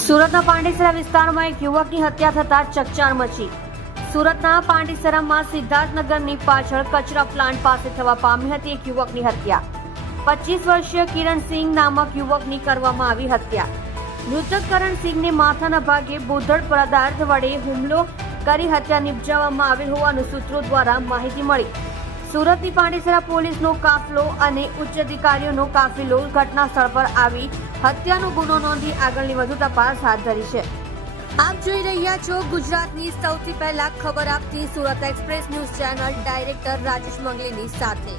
સુરતના પાંડેસરા વિસ્તારમાં એક યુવકની હત્યા થતા ચકચાર મચી. સુરતના પાંડેસરામાં સિદ્ધાર્થનગરની પાછળ કચરા પ્લાન્ટ પાસે થવા પામી હતી એક યુવકની હત્યા. 25 વર્ષીય કિરણસિંહ નામક યુવકની કરવામાં આવી હત્યા. મૃતક કરણસિંહને માથાના ભાગે બોધડ પદાર્થ વડે હુમલો કરી હત્યા નિપજાવવામાં આવી હોવાનું સૂત્રો દ્વારા માહિતી મળી. સુરતની પાંડેસરા પોલીસનો કાફલો અને ઉચ્ચ અધિકારીઓનો કાફિલો ઘટના સ્થળ પર આવી હત્યાનો ગુનો નોંધી આગળની વધુ તપાસ હાથ ધરી છે. આપ જોઈ રહ્યા છો ગુજરાતની સૌથી પહેલા ખબર આપતી Surat express news channel director Rajesh મંગલીની સાથે.